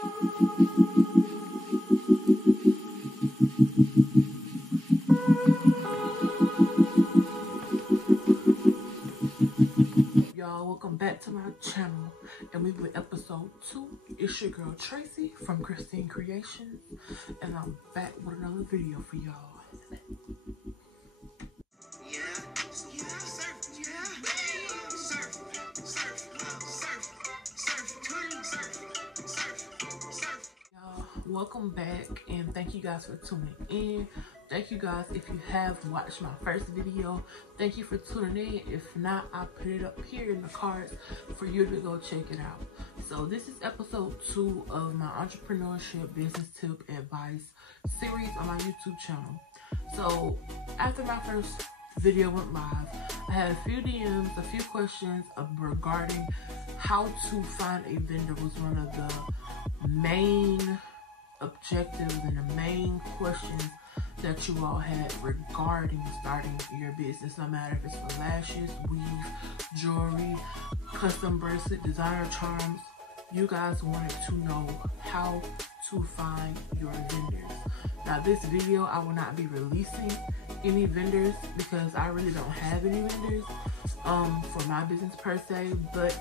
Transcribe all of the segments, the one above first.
Y'all, welcome back to my channel, and we with episode 2. It's your girl Tracy from Christine Creations, and I'm back with another video for y'all. Welcome back, and thank you guys for tuning in. Thank you guys if you have watched my first video. Thank you for tuning in. If not, I'll put it up here in the cards for you to go check it out. So this is episode 2 of my entrepreneurship business tip advice series on my YouTube channel. So after my first video went live, I had a few DMs, a few questions regarding how to find a vendor. Was one of the main objectives and the main questions that you all had regarding starting your business, no matter if it's for lashes, weave, jewelry, custom bracelet, designer charms. You guys wanted to know how to find your vendors. Now this video, I will not be releasing any vendors because I really don't have any vendors for my business per se, but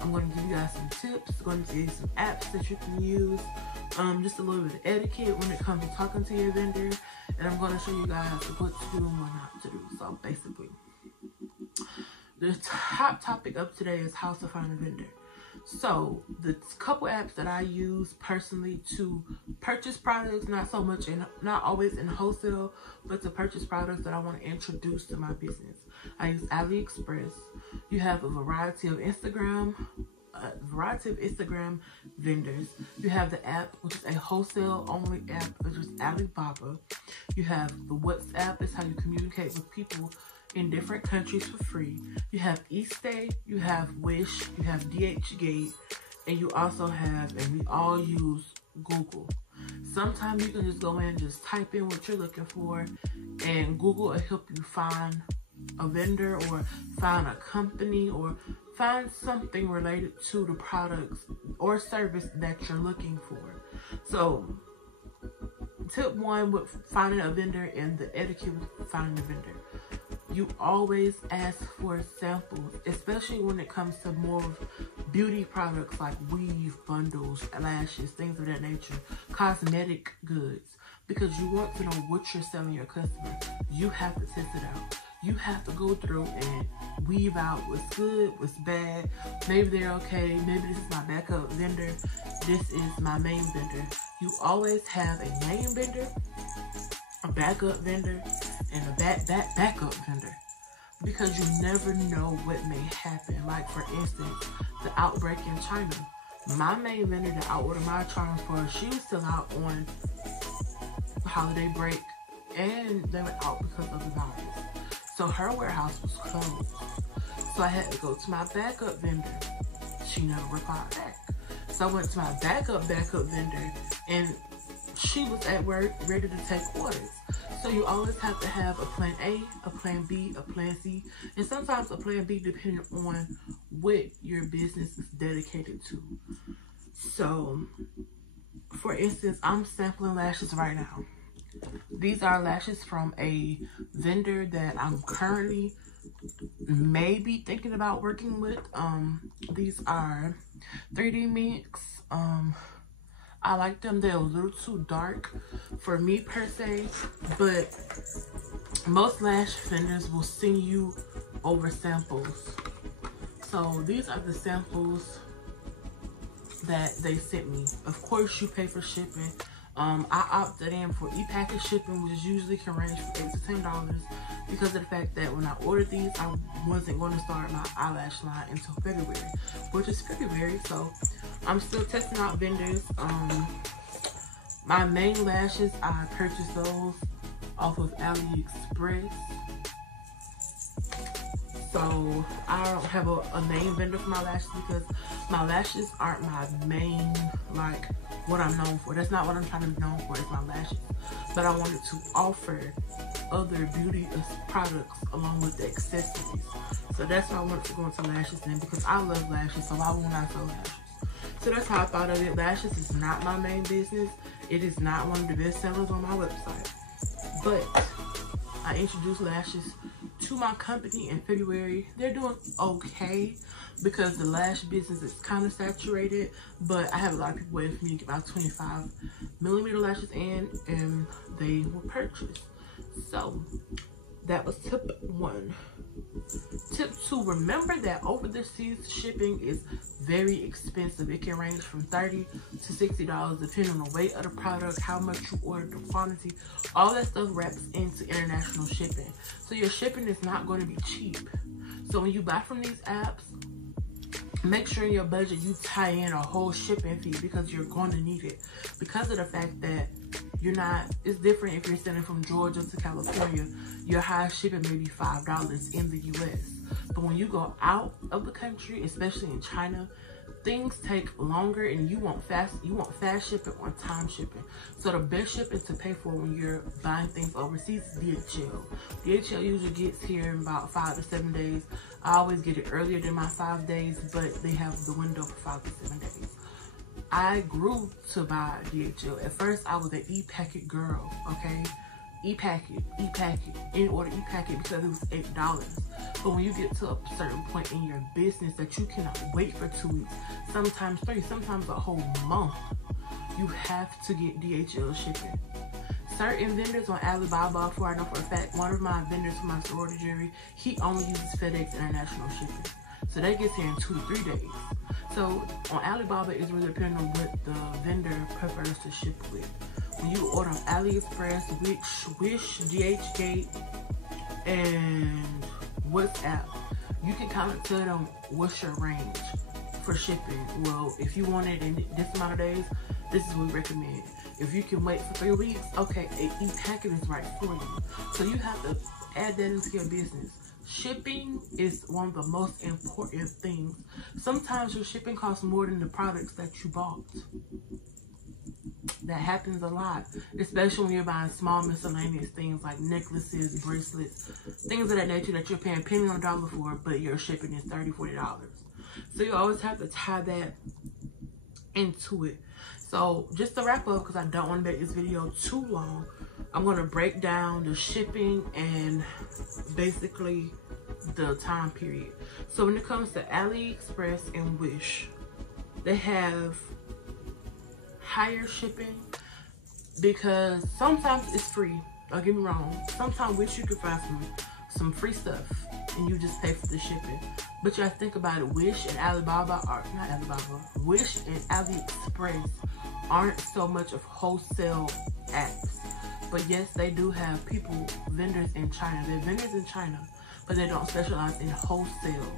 I'm going to give you guys some tips, going to give you some apps that you can use, just a little bit of etiquette when it comes to talking to your vendor, and I'm going to show you guys what to do and what not to do. So basically, the top topic of today is how to find a vendor. So the couple apps that I use personally to purchase products, not so much not always in wholesale, but to purchase products that I want to introduce to my business. I use AliExpress. You have a variety of Instagram vendors. You have the app, which is a wholesale only app, which is Alibaba. You have the WhatsApp, is how you communicate with people in different countries for free. You have eStay, you have Wish, you have DHgate, and you also have, and we all use Google. Sometimes you can just go in and just type in what you're looking for, and Google will help you find a vendor or find a company or find something related to the products or service that you're looking for. So tip 1 with finding a vendor and the etiquette with finding a vendor. You always ask for samples, especially when it comes to more beauty products like weave, bundles, lashes, things of that nature, cosmetic goods, because you want to know what you're selling your customer. You have to test it out. You have to go through and weave out what's good, what's bad. Maybe they're okay. Maybe this is my backup vendor. This is my main vendor. You always have a main vendor, a backup vendor, and a backup vendor, because you never know what may happen. Like for instance, the outbreak in China. My main vendor that I ordered my charms for, she was still out on holiday break, and they were out because of the virus. So her warehouse was closed. So I had to go to my backup vendor. She never replied back. So I went to my backup vendor, and she was at work ready to take orders. So you always have to have a plan A, a plan B, a plan C, and sometimes a plan B depending on what your business is dedicated to. So, for instance, I'm sampling lashes right now. These are lashes from a vendor that I'm currently maybe thinking about working with. These are 3D Mix. I like them. They're a little too dark for me per se, but most lash vendors will send you over samples. So these are the samples that they sent me. Of course, you pay for shipping. I opted in for e-package shipping, which usually can range from $8 to $10, because of the fact that when I ordered these, I wasn't going to start my eyelash line until February, which is February. So I'm still testing out vendors. My main lashes, I purchased those off of AliExpress. So I don't have a main vendor for my lashes, because my lashes aren't my main, like, what I'm known for. That's not what I'm trying to be known for, is my lashes. But I wanted to offer other beauty products along with the accessories. So that's why I wanted to go into lashes then, because I love lashes, so why won't I sell lashes? So that's how I thought of it. Lashes is not my main business. It is not one of the best sellers on my website. But I introduced lashes to my company in February. They're doing okay because the lash business is kind of saturated, but I have a lot of people waiting for me to get my 25mm lashes in, and they were purchased. So that was tip 1. Tip 2, remember that overseas shipping is very expensive. It can range from $30 to $60 depending on the weight of the product, how much you order, the quantity. All that stuff wraps into international shipping. So your shipping is not going to be cheap. So when you buy from these apps, make sure in your budget you tie in a whole shipping fee because you're going to need it. Because of the fact that it's different if you're sending from Georgia to California. Your highest shipping may be $5 in the US. But when you go out of the country, especially in China, things take longer, and you want fast shipping or time shipping. So the best shipping to pay for when you're buying things overseas is DHL. DHL usually gets here in about 5 to 7 days. I always get it earlier than my 5 days, but they have the window for 5 to 7 days. I grew to buy DHL. At first, I was an e-packet girl, okay? E-packet, any order e-packet because it was $8. But when you get to a certain point in your business that you cannot wait for 2 weeks, sometimes 3, sometimes a whole month, you have to get DHL shipping. Certain vendors on Alibaba, for I know for a fact, one of my vendors for my sorority jewelry, he only uses FedEx International shipping. So that gets here in 2 to 3 days. So on Alibaba, it's really depending on what the vendor prefers to ship with. When you order on AliExpress, Wish, DHgate, and WhatsApp, you can kind of tell them what's your range for shipping. Well, if you want it in this amount of days, this is what we recommend. If you can wait for 3 weeks, okay, e-packet is right for you. So you have to add that into your business. Shipping is one of the most important things. Sometimes your shipping costs more than the products that you bought. That happens a lot, especially when you're buying small miscellaneous things like necklaces, bracelets, things of that nature that you're paying penny on the dollar for, but your shipping is $30, $40. So you always have to tie that into it. So just to wrap up, because I don't want to make this video too long, I'm going to break down the shipping and basically the time period. So when it comes to AliExpress and Wish, they have higher shipping because sometimes it's free. Don't get me wrong. Sometimes Wish you can find some free stuff and you just pay for the shipping. But you have to think about it. Wish and Alibaba are not Alibaba. Wish and AliExpress aren't so much of wholesale apps. But yes, they do have vendors in China. They're vendors in China, but they don't specialize in wholesale.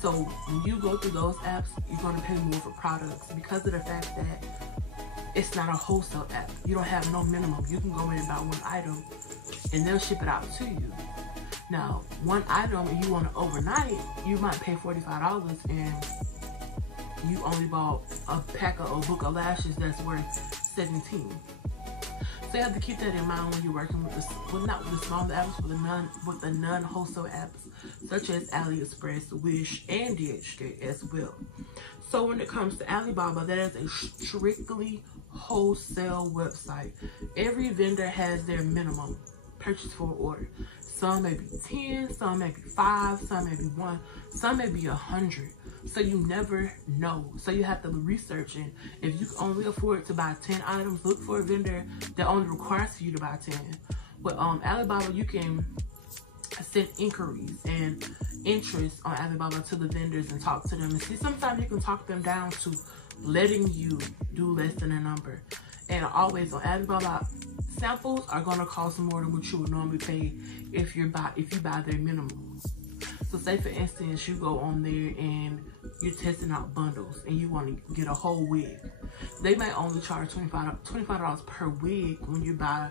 So when you go through those apps, you're going to pay more for products because of the fact that it's not a wholesale app. You don't have no minimum. You can go in and buy one item and they'll ship it out to you. Now, one item and you want to overnight, you might pay $45 and you only bought a book of lashes that's worth $17. So you have to keep that in mind when you're working with not with the smaller apps, with the non-wholesale apps such as AliExpress, Wish, and DHgate as well. So when it comes to Alibaba, that is a strictly wholesale website. Every vendor has their minimum purchase for order. Some may be 10, some may be 5, some may be 1, some may be 100. So you never know. So you have to research, and if you can only afford to buy 10 items, look for a vendor that only requires you to buy 10. With Alibaba, you can send inquiries and interest on Alibaba to the vendors and talk to them and see. Sometimes you can talk them down to letting you do less than a number. And always on Alibaba, samples are going to cost more than what you would normally pay if you buy their minimum. So say for instance, you go on there and you're testing out bundles and you want to get a whole wig. They may only charge $25 per wig when you buy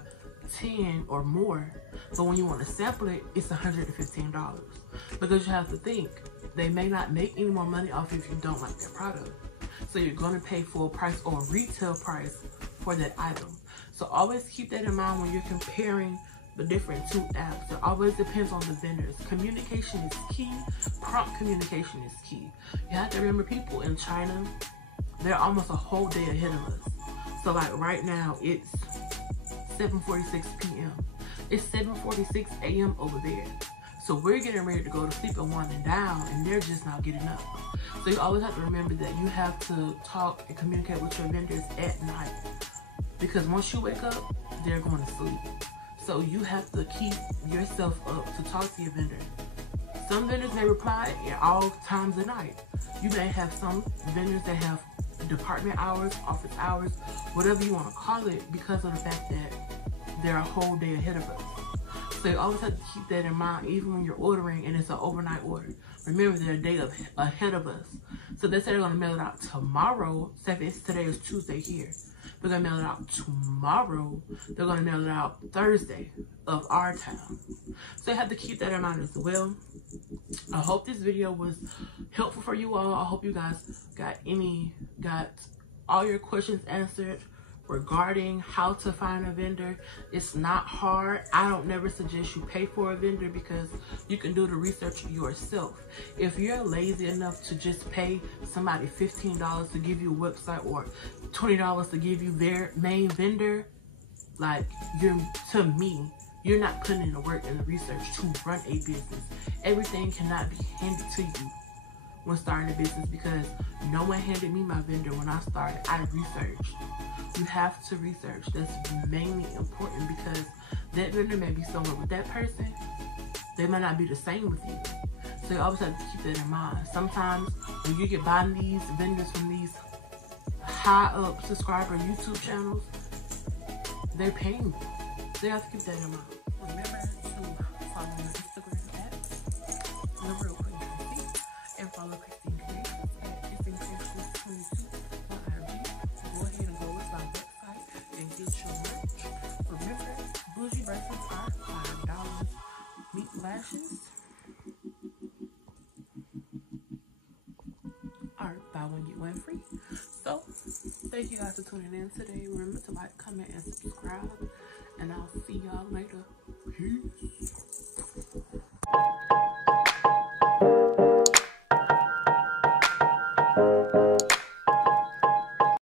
10 or more, but when you want to sample it, it's $115. Because you have to think, they may not make any more money off if you don't like their product. So you're going to pay full price or retail price for that item. So always keep that in mind when you're comparing the different two apps. It always depends on the vendors. Communication is key. Prompt communication is key. You have to remember, people in China they're almost a whole day ahead of us. So like right now, it's 7:46 p.m. It's 7:46 a.m. over there. So we're getting ready to go to sleep and winding down, and they're just now getting up. So you always have to remember that you have to talk and communicate with your vendors at night, because once you wake up, they're going to sleep. So you have to keep yourself up to talk to your vendor. Some vendors may reply at all times of night. You may have some vendors that have department hours, office hours, whatever you want to call it, because of the fact that they're a whole day ahead of us. So you always have to keep that in mind, even when you're ordering and it's an overnight order. Remember, they're a day ahead of us. So they say they're going to mail it out tomorrow. Say today is Tuesday here. They're going to mail it out tomorrow. They're going to mail it out Thursday of our time. So you have to keep that in mind as well. I hope this video was helpful for you all. I hope you guys got all your questions answered regarding how to find a vendor. It's not hard. I don't never suggest you pay for a vendor, because you can do the research yourself. If you're lazy enough to just pay somebody $15 to give you a website, or $20 to give you their main vendor, like, to me, you're not putting in the work and the research to run a business. Everything cannot be handed to you when starting a business, because no one handed me my vendor when I started. I researched. You have to research. That's mainly important, because that vendor may be somewhere with that person. They might not be the same with you. So you always have to keep that in mind. Sometimes when you get buying these vendors from these high up subscriber YouTube channels, they're paying you. So you have to keep that in mind. Remember to follow my Instagram at number and follow Christine Creations at Christine Creations 22 on IG. Go ahead and go with my website and get your merch. Remember, bougie bracelets are $5. Meat lashes are buy one get one free. So thank you guys for tuning in today. Remember to like, comment, and subscribe, and I'll see y'all later. Peace.